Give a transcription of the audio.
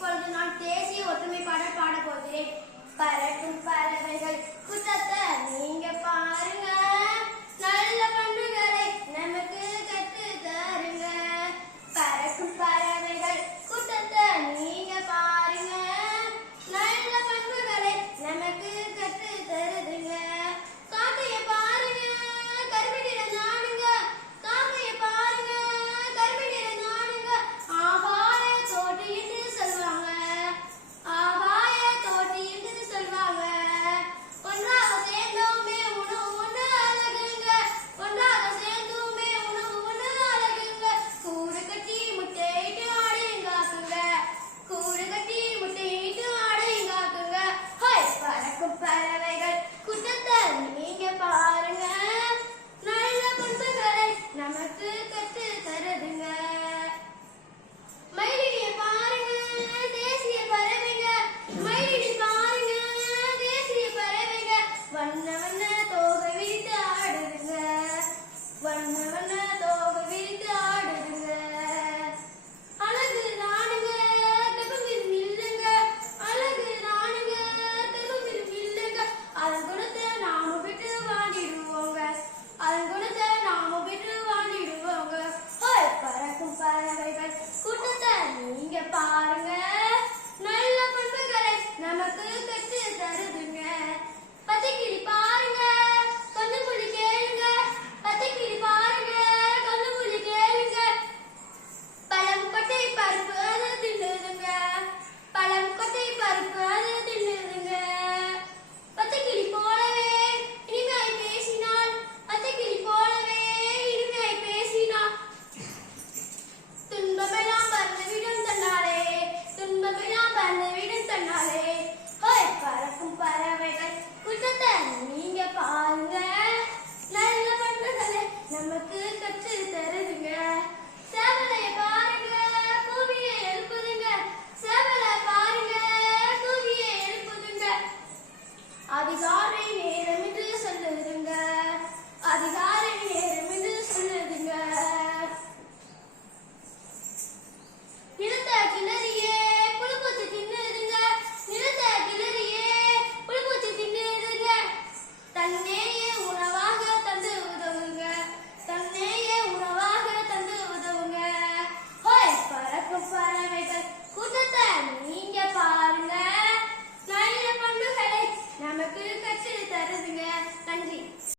இப்பொழுது நான் தேசிய ஒற்றுமை பாடல் பாட போகிறேன். பறக்கும் பறவைகள் கூட்டத்தை நீங்க பாருங்க, நல்ல பண்புகளை நமக்கு கற்று தருங்க. பறக்கும் பறவைகள் கூட்டத்தை நீங்க பாருங்க, நல்ல பண்புகளை நமக்கு கற்று தருதுங்க. காக்கைய பாருங்க, கருமிநிற நானுங்க, காக்கைய பாருங்க, கருமிநிற நானுங்க. ஆகாய தோட்டி என்று சொல்வாங்க, ஆகாய தோட்டி என்று சொல்வாங்க. ஒன்றாக சேர்ந்தோமே உணவு ஒன்று அழகுங்க, ஒன்றாக சேர்ந்தோமே உணவு ஒன்று அழகுங்க. கூடு கட்டி முட்டையிட்டு ஆடையுங்காக்குங்க, கூடு கட்டி முட்டையிட்டு ஆடையுங்காக்குங்க. ஹாய் பறக்கும் பறவைகள் கூட்டத்தை நீங்க பாருங்க, நல்ல பண்புகளை நமக்கு கற்று தருதுங்க. மயிலினிய பாருங்க, தேசிய பறவைங்க, மயிலினி பாருங்க, தேசிய பறவைங்க. வண்ண வண்ண தோகை விரித்து ஆடுதுங்க, வண்ண வண்ண தோகை விரித்து ஆடுதுங்க. அழகு நானுங்க தகுந்திரு இல்லைங்க, அழகு நானுங்க தகுந்திரு இல்லைங்க. அதன் குணத்தை நாம விட்டு வாண்டிடுவோங்க, அதன் குணத்தை நாம விட்டு வாண்டிடுவோங்க. ஹோய் பறக்கும் பறவைகள் கூட்டத்தை நீங்க பாருங்க, நல்ல பண்புகளை நமக்கு கற்று தருதுங்க. பச்சைக்கிளி பாருங்க, கொஞ்சம் புள்ளி கேளுங்க, பச்சைக்கிளி பாருங்க, கொஞ்சம் புள்ளி கேளுங்க. பழம் கொட்டை பருப்பு அது தின்னுதுங்க, பழம் கொட்டை பருப்பு அது தின்னுதுங்க. பச்சைக்கிளி போலவே இனிமையாய் பேசினாள், பச்சைக்கிளி போலவே இனிமையாய் பேசினாள். துன்பமெல்லாம் பறந்துவிடும் தன்னாலே, துன்பமெல்லாம் பறந்துவிடும் தன்னாலே. ஹோய் பறக்கும் பறவைகள் கூட்டத்தை நீங்க பாருங்க, நல்ல பண்புகளை நமக்கு கற்று